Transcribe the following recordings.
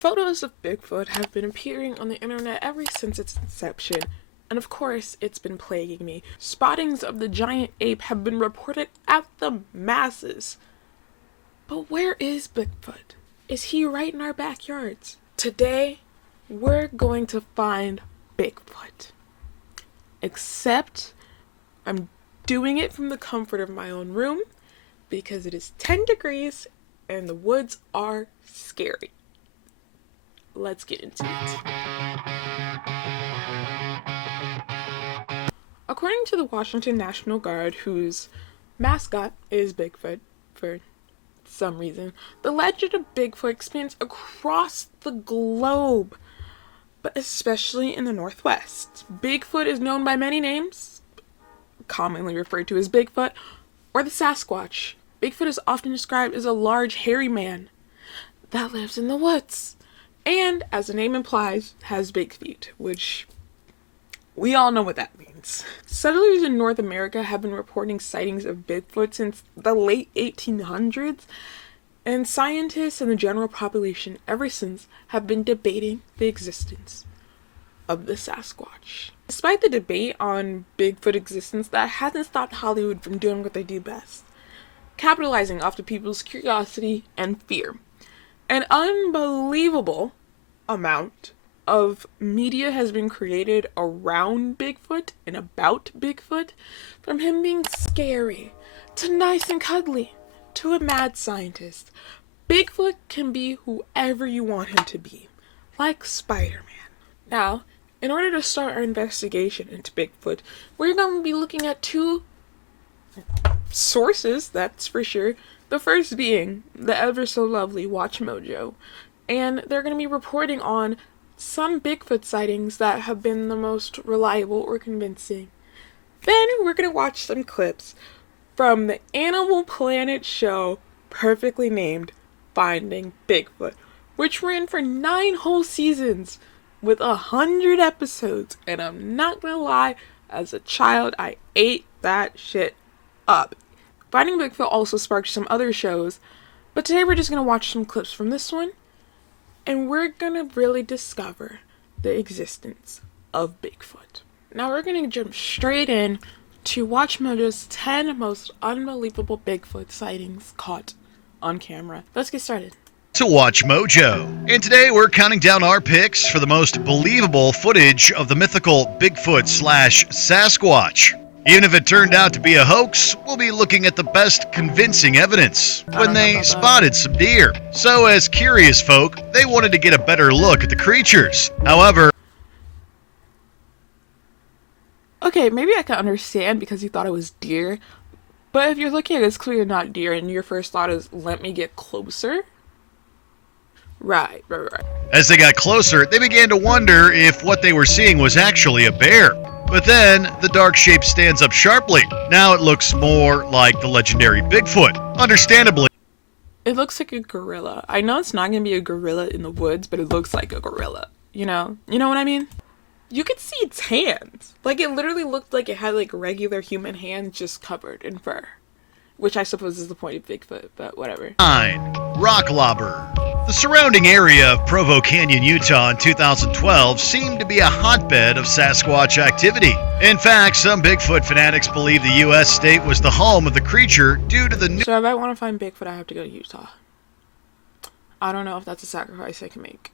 Photos of Bigfoot have been appearing on the internet ever since its inception, and of course, it's been plaguing me. Spottings of the giant ape have been reported at the masses. But where is Bigfoot? Is he right in our backyards? Today, we're going to find Bigfoot. Except, I'm doing it from the comfort of my own room, because it is 10 degrees and the woods are scary. Let's get into it. According to the Washington National Guard, whose mascot is Bigfoot for some reason, the legend of Bigfoot expands across the globe, but especially in the Northwest. Bigfoot is known by many names, commonly referred to as Bigfoot or the Sasquatch. Bigfoot is often described as a large, hairy man that lives in the woods. And, as the name implies, has big feet, which we all know what that means. Settlers in North America have been reporting sightings of Bigfoot since the late 1800s, and scientists and the general population ever since have been debating the existence of the Sasquatch. Despite the debate on Bigfoot existence, that hasn't stopped Hollywood from doing what they do best, capitalizing off the people's curiosity and fear. An unbelievable amount of media has been created around Bigfoot and about Bigfoot, from him being scary to nice and cuddly to a mad scientist. Bigfoot can be whoever you want him to be, like Spider-Man. Now, in order to start our investigation into Bigfoot, we're going to be looking at two sources, that's for sure. The first being the ever so lovely Watch Mojo, and they're going to be reporting on some Bigfoot sightings that have been the most reliable or convincing. Then we're going to watch some clips from the Animal Planet show perfectly named Finding Bigfoot, which ran for 9 whole seasons with 100 episodes, and I'm not going to lie, as a child I ate that shit up. Finding Bigfoot also sparked some other shows, but today we're just going to watch some clips from this one, and we're going to really discover the existence of Bigfoot. Now we're going to jump straight in to Watch Mojo's 10 most unbelievable Bigfoot sightings caught on camera. Let's get started. To Watch Mojo. And today we're counting down our picks for the most believable footage of the mythical Bigfoot/Sasquatch. Even if it turned out to be a hoax, we'll be looking at the best convincing evidence when they spotted some deer. So as curious folk, they wanted to get a better look at the creatures. However, okay, maybe I can understand because you thought it was deer, but if you're looking at it, it's clearly not deer and your first thought is, let me get closer? Right. As they got closer, they began to wonder if what they were seeing was actually a bear. But then, the dark shape stands up sharply. Now it looks more like the legendary Bigfoot. Understandably, it looks like a gorilla. I know it's not going to be a gorilla in the woods, but it looks like a gorilla. You know what I mean? You could see its hands. Like, it literally looked like it had, like, regular human hands just covered in fur. Which I suppose is the point of Bigfoot, but whatever. 9. Rock Lobber. The surrounding area of Provo Canyon, Utah in 2012 seemed to be a hotbed of Sasquatch activity. In fact, some Bigfoot fanatics believe the U.S. state was the home of the creature due to the So if I want to find Bigfoot, I have to go to Utah. I don't know if that's a sacrifice I can make.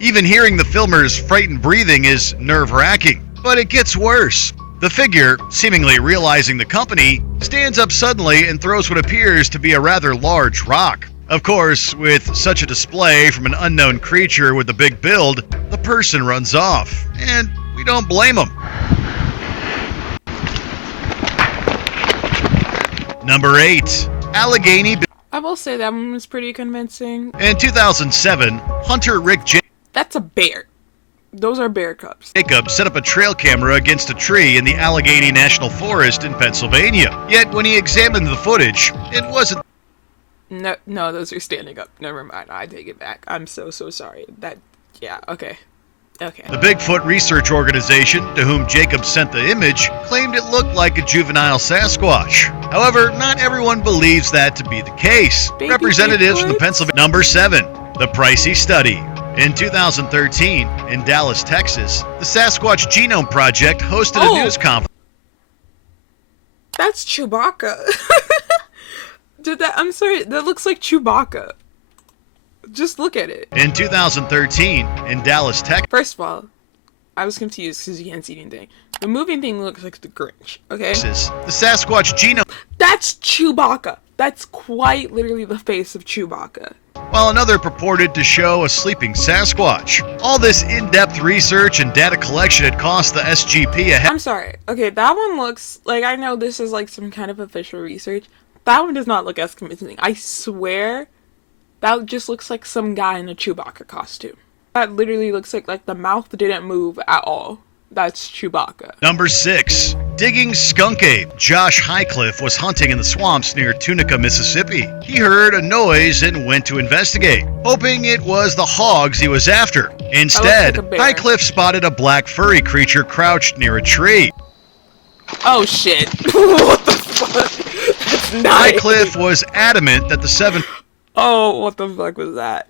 Even hearing the filmer's frightened breathing is nerve-wracking, but it gets worse. The figure, seemingly realizing the company, stands up suddenly and throws what appears to be a rather large rock. Of course, with such a display from an unknown creature with a big build, the person runs off, and we don't blame him. Number 8. Allegheny. I will say that one was pretty convincing. In 2007, hunter Rick That's a bear. Those are bear cubs. Jacob set up a trail camera against a tree in the Allegheny National Forest in Pennsylvania. Yet when he examined the footage, it wasn't. No, those are standing up. Never mind. I take it back. I'm so sorry. Okay. The Bigfoot Research Organization, to whom Jacob sent the image, claimed it looked like a juvenile Sasquatch. However, not everyone believes that to be the case. Baby Representatives Bigfoots? from the Pennsylvania. Number 7. The Pricey Study. In 2013, in Dallas, Texas, the Sasquatch Genome Project hosted a news conference. That's Chewbacca. I'm sorry, that looks like Chewbacca. Just look at it. In 2013, in Dallas, Texas. First of all, I was confused because you can't see anything. The moving thing looks like the Grinch, okay? The Sasquatch Genome. That's Chewbacca. That's quite literally the face of Chewbacca. While another purported to show a sleeping Sasquatch. All this in-depth research and data collection had cost the SGP a I'm sorry. Okay, that one looks like, I know this is like some kind of official research. That one does not look as convincing. I swear that just looks like some guy in a Chewbacca costume. That literally looks like the mouth didn't move at all. That's Chewbacca. Number 6. Digging skunk ape. Josh Highcliffe was hunting in the swamps near Tunica, Mississippi. He heard a noise and went to investigate, hoping it was the hogs he was after. Instead, Highcliffe spotted a black furry creature crouched near a tree. Oh shit. What the fuck? That's nice. Highcliffe was adamant that the 7... Oh, what the fuck was that?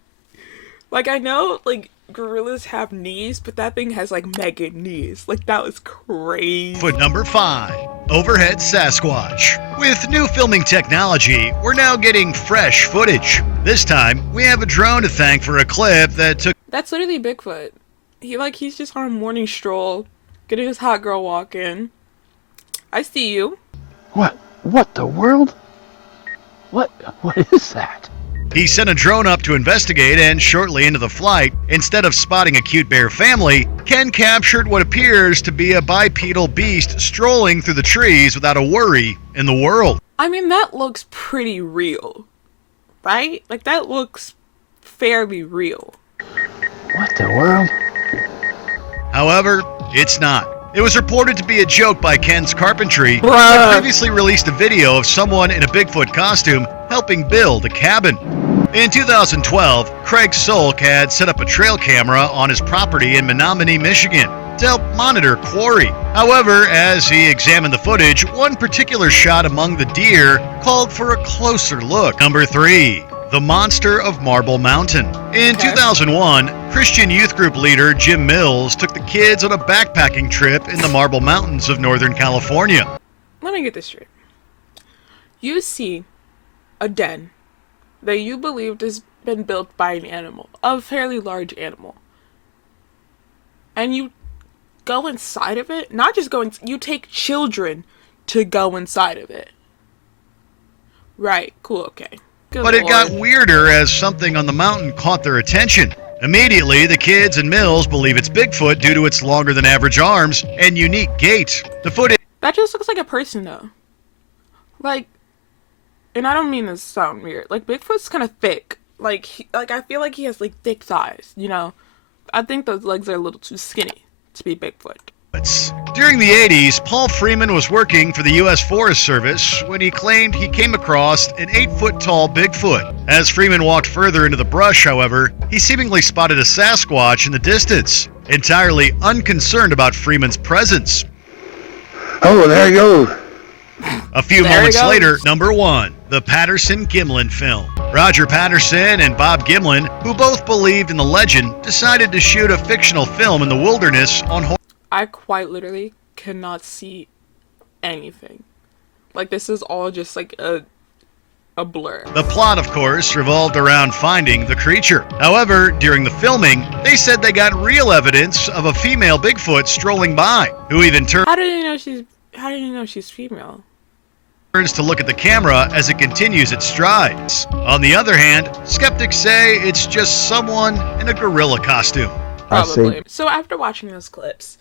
Like, I know, like, gorillas have knees, but that thing has, like, mega knees. Like, that was crazy. Foot number 5. Overhead Sasquatch. With new filming technology, we're now getting fresh footage. This time, we have a drone to thank for a clip that took... That's literally Bigfoot. He's just on a morning stroll, getting his hot girl walk in. I see you. What the world? What is that? He sent a drone up to investigate, and shortly into the flight, instead of spotting a cute bear family, Ken captured what appears to be a bipedal beast strolling through the trees without a worry in the world. I mean, that looks pretty real, right? Like, that looks fairly real. What the world? However, it's not. It was reported to be a joke by Ken's Carpentry, who previously released a video of someone in a Bigfoot costume helping build a cabin. In 2012, Craig Solk had set up a trail camera on his property in Menominee, Michigan, to help monitor quarry. However, as he examined the footage, one particular shot among the deer called for a closer look. Number 3. The Monster of Marble Mountain. In 2001, Christian youth group leader Jim Mills took the kids on a backpacking trip in the Marble Mountains of Northern California. Let me get this straight. You see a den that you believed has been built by an animal, a fairly large animal, and you go inside of it. Not just you take children to go inside of it. Right, cool, okay. Good but it Lord. got weirder as something on the mountain caught their attention. Immediately, the kids and Mills believe it's Bigfoot due to its longer than average arms and unique gait. The footage... That just looks like a person, though. Like, and I don't mean this to sound weird. Like, Bigfoot's kind of thick. Like I feel like he has, like, thick thighs, you know? I think those legs are a little too skinny to be Bigfoot. During the 80s, Paul Freeman was working for the U.S. Forest Service when he claimed he came across an 8-foot-tall Bigfoot. As Freeman walked further into the brush, however, he seemingly spotted a Sasquatch in the distance, entirely unconcerned about Freeman's presence. Oh, there you go. A few moments later, number 1, the Patterson-Gimlin film. Roger Patterson and Bob Gimlin, who both believed in the legend, decided to shoot a fictional film in the wilderness on I quite literally cannot see anything. Like, this is all just like a blur. The plot, of course, revolved around finding the creature. However, during the filming, they said they got real evidence of a female Bigfoot strolling by, who even How did you know she's female? turns to look at the camera as it continues its strides. On the other hand, skeptics say it's just someone in a gorilla costume. Probably. So after watching those clips,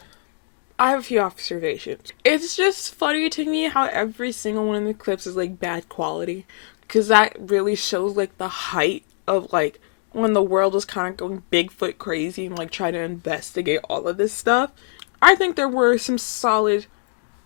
I have a few observations. It's just funny to me how every single one of the clips is like bad quality, because that really shows like the height of like when the world was kind of going Bigfoot crazy and like trying to investigate all of this stuff. I think there were some solid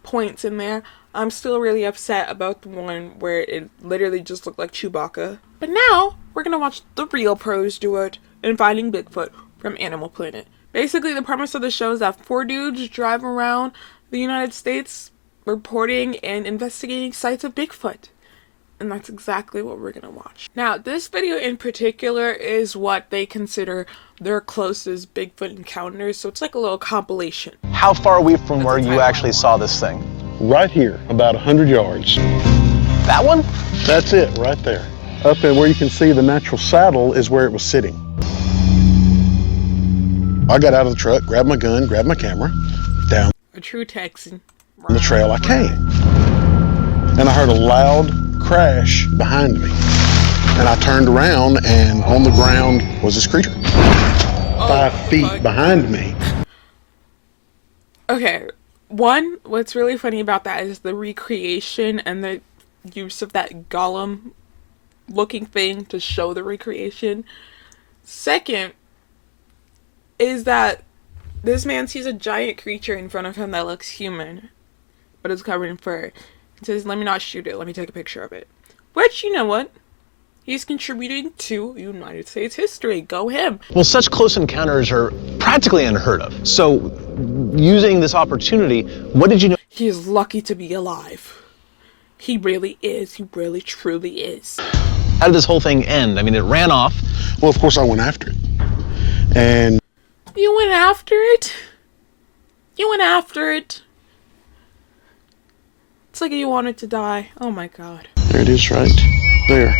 points in there. I'm still really upset about the one where it literally just looked like Chewbacca. But now we're gonna watch the real pros do it in Finding Bigfoot from Animal Planet. Basically, the premise of the show is that 4 dudes drive around the United States reporting and investigating sites of Bigfoot. And that's exactly what we're gonna watch. Now, this video in particular is what they consider their closest Bigfoot encounters, so it's like a little compilation. How far are we from That's where the you title actually I saw want. this thing? Right here, about 100 yards. That one? That's it, right there. Up and where you can see the natural saddle is where it was sitting. I got out of the truck, grabbed my gun, grabbed my camera, down A true Texan. the trail I came. And I heard a loud crash behind me. And I turned around, and on the ground was this creature. 5 feet fuck. behind me. Okay, one, what's really funny about that is the recreation and the use of that golem looking thing to show the recreation. Second is that this man sees a giant creature in front of him that looks human, but it's covered in fur. He says, let me not shoot it, let me take a picture of it. Which, you know what? He's contributing to United States history. Go him. Well, such close encounters are practically unheard of. So, using this opportunity, what did you know? He is lucky to be alive. He really is. He really, truly is. How did this whole thing end? I mean, it ran off. Well, of course, I went after it. And You went after it? You went after it? It's like you wanted to die. Oh my god. there it is, right there.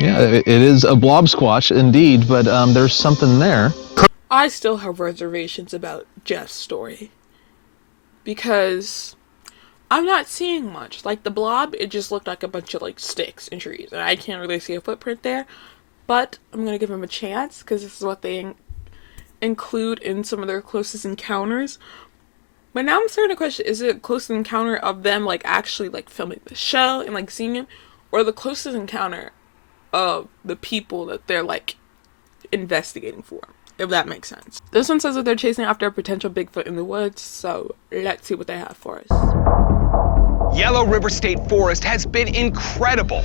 Yeah, it is a blob squatch indeed, but there's something there. I still have reservations about Jeff's story. Because I'm not seeing much. Like the blob, it just looked like a bunch of like sticks and trees. And I can't really see a footprint there. But I'm going to give him a chance because this is what they include in some of their closest encounters. But now I'm starting to question, is it a closest encounter of them like actually like filming the show and like seeing it? Or the closest encounter of the people that they're like investigating for? If that makes sense. This one says that they're chasing after a potential Bigfoot in the woods, so let's see what they have for us. Yellow River State Forest has been incredible.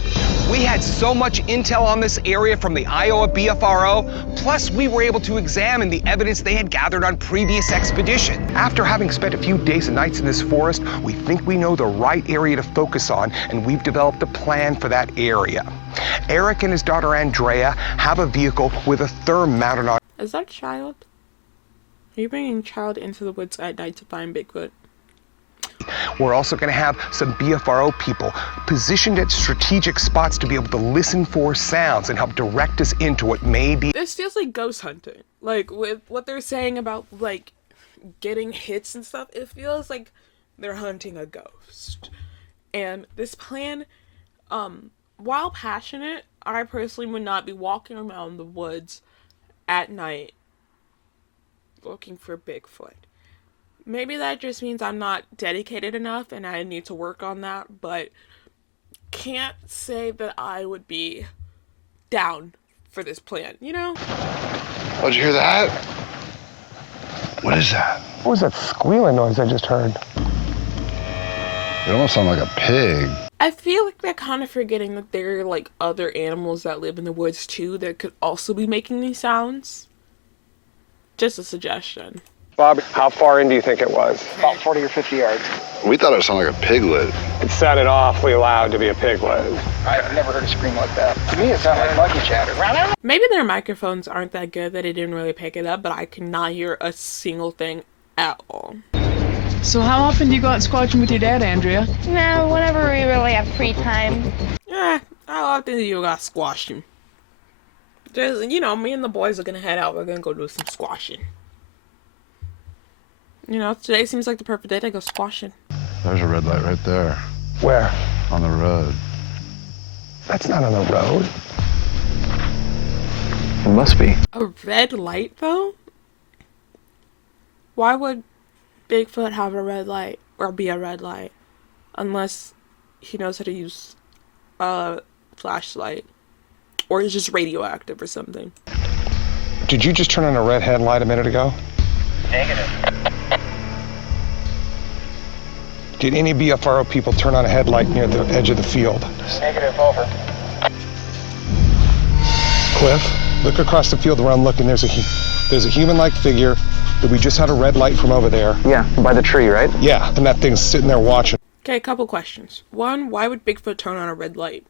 We had so much intel on this area from the Iowa BFRO, plus we were able to examine the evidence they had gathered on previous expeditions. After having spent a few days and nights in this forest, we think we know the right area to focus on, and we've developed a plan for that area. Eric and his daughter Andrea have a vehicle with a therm mounted on. Is that a child? Are you bringing a child into the woods at night to find Bigfoot? We're also going to have some BFRO people positioned at strategic spots to be able to listen for sounds and help direct us into what may be. This feels like ghost hunting. Like, with what they're saying about, like, getting hits and stuff, it feels like they're hunting a ghost. And this plan, while passionate, I personally would not be walking around the woods at night looking for Bigfoot. Maybe that just means I'm not dedicated enough and I need to work on that, but can't say that I would be down for this plan, you know? Oh, did you hear that? What is that? What was that squealing noise I just heard? It almost sounded like a pig. I feel like they're kind of forgetting that there are like other animals that live in the woods too that could also be making these sounds. Just a suggestion. Bob, how far in do you think it was? About 40 or 50 yards. We thought it sounded like a piglet. It sounded awfully loud to be a piglet. I've never heard a scream like that. To me, it sounded like monkey chatter. Maybe their microphones aren't that good that it didn't really pick it up, but I could not hear a single thing at all. So how often do you go out squatching with your dad, Andrea? No, whenever we really have free time. Yeah, how often do you got squashing? Just, you know, me and the boys are gonna head out. We're gonna go do some squashing. You know, today seems like the perfect day to go squashing. There's a red light right there Where? on the road. That's not on the road. It must be. A red light, though? Why would Bigfoot have a red light or be a red light? Unless he knows how to use a flashlight. Or is just radioactive or something. Did you just turn on a red headlight a minute ago? Negative. Did any BFRO people turn on a headlight near the edge of the field? Negative, over. Cliff, look across the field where I'm looking. There's a human-like figure that we just had a red light from over there. Yeah, by the tree, right? Yeah, and that thing's sitting there watching. Okay, a couple questions. One, why would Bigfoot turn on a red light?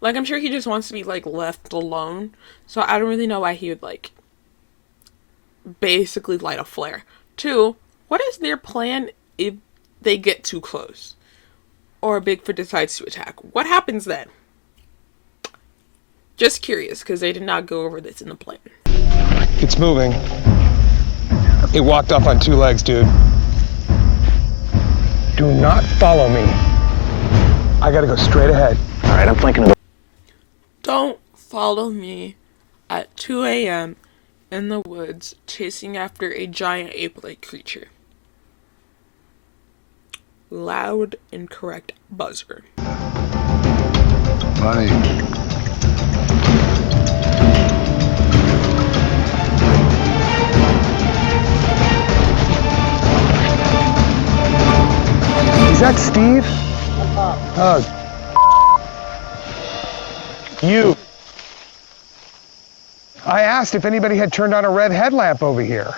Like, I'm sure he just wants to be, like, left alone. So I don't really know why he would, like, basically light a flare. Two, what is their plan if they get too close? Or Bigfoot decides to attack? What happens then? Just curious, because they did not go over this in the plan. It's moving. It walked off on two legs, dude. Do not follow me. I gotta go straight ahead. All right, I'm flanking it. Don't follow me at 2 a.m. in the woods chasing after a giant ape-like creature. Loud and correct buzzer. Buddy. Is that Steve? You. I asked if anybody had turned on a red headlamp over here.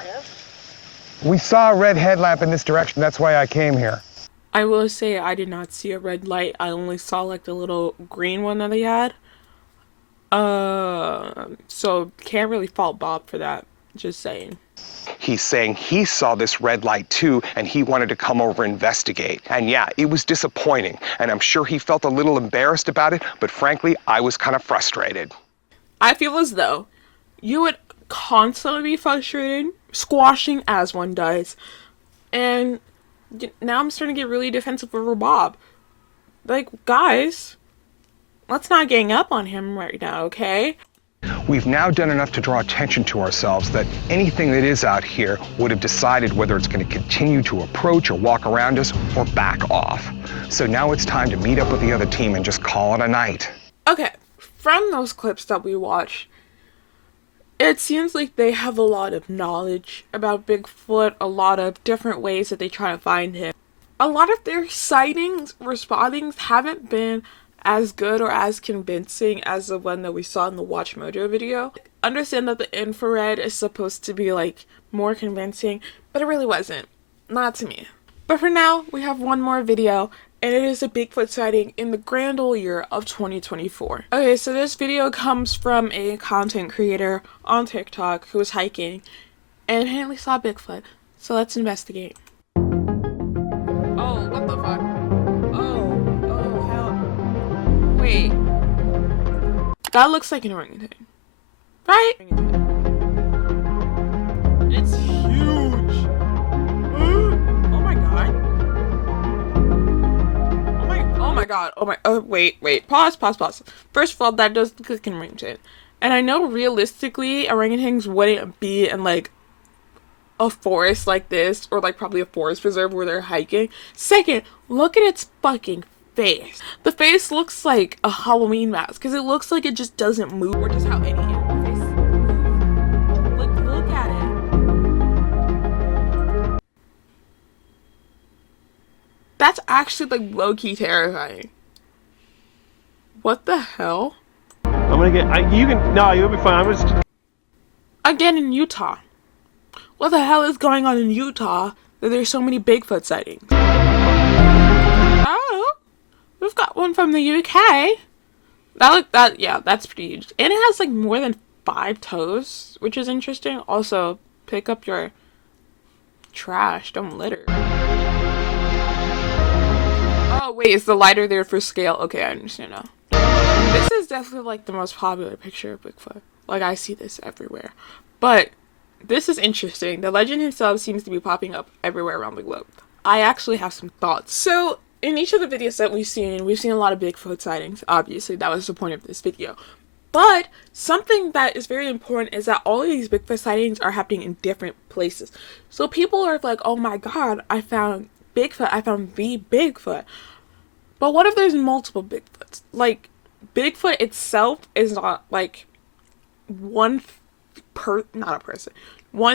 We saw a red headlamp in this direction. That's why I came here. I will say I did not see a red light. I only saw like the little green one that they had. So can't really fault Bob for that. Just saying. He's saying he saw this red light too, and he wanted to come over and investigate. And yeah, it was disappointing, and I'm sure he felt a little embarrassed about it, but frankly, I was kind of frustrated. I feel as though you would constantly be frustrated, squashing as one does, and now I'm starting to get really defensive over Bob. Like, guys, let's not gang up on him right now, okay? We've now done enough to draw attention to ourselves that anything that is out here would have decided whether it's going to continue to approach or walk around us or back off. So now it's time to meet up with the other team and just call it a night. Okay, from those clips that we watched, it seems like they have a lot of knowledge about Bigfoot, a lot of different ways that they try to find him. A lot of their sightings or spottings haven't been as good or as convincing as the one that we saw in the Watch Mojo video. Understand that the infrared is supposed to be like more convincing, but it really wasn't. Not to me. But for now, we have one more video, and it is a Bigfoot sighting in the grand old year of 2024. Okay, so this video comes from a content creator on TikTok who was hiking and apparently saw Bigfoot. So let's investigate. Oh, what the fuck? Oh, hell. Wait. That looks like an orangutan. Right? It's huge. Oh my god. Oh my god. Oh, wait. Pause. First of all, that does look like an orangutan. And I know realistically, orangutans wouldn't be in like a forest like this, or like probably a forest preserve where they're hiking. Second, look at its fucking face. The face looks like a Halloween mask because it looks like it just doesn't move, or just how any animal face moves. Look at it. That's actually like low-key terrifying. What the hell? I'm gonna get. You'll be fine. I'm just. Again in Utah. What the hell is going on in Utah that there's so many Bigfoot sightings? Oh, we've got one from the UK. That's pretty huge. And it has like more than 5 toes, which is interesting. Also, pick up your trash, don't litter. Oh wait, is the lighter there for scale? Okay, I understand now. This is definitely like the most popular picture of Bigfoot. Like, I see this everywhere. But this is interesting. The legend himself seems to be popping up everywhere around the globe. I actually have some thoughts. So, in each of the videos that we've seen a lot of Bigfoot sightings. Obviously, that was the point of this video. But something that is very important is that all of these Bigfoot sightings are happening in different places. So people are like, oh my god, I found Bigfoot. I found the Bigfoot. But what if there's multiple Bigfoots? Like, Bigfoot itself is not like one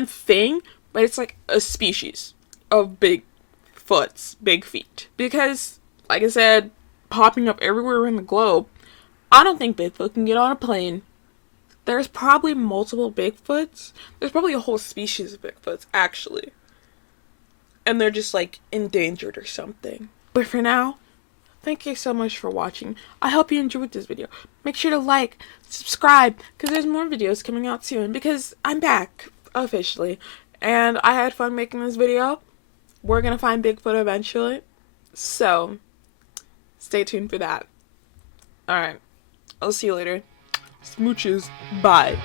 thing, but it's like a species of Bigfoots, big feet. Because, like I said, popping up everywhere in the globe, I don't think Bigfoot can get on a plane. There's probably multiple Bigfoots. There's probably a whole species of Bigfoots, actually. And they're just, like, endangered or something. But for now, thank you so much for watching. I hope you enjoyed this video. Make sure to like, subscribe, because there's more videos coming out soon, because I'm back, officially. And I had fun making this video. We're gonna find Bigfoot eventually. So, stay tuned for that. Alright, I'll see you later. Smooches. Bye.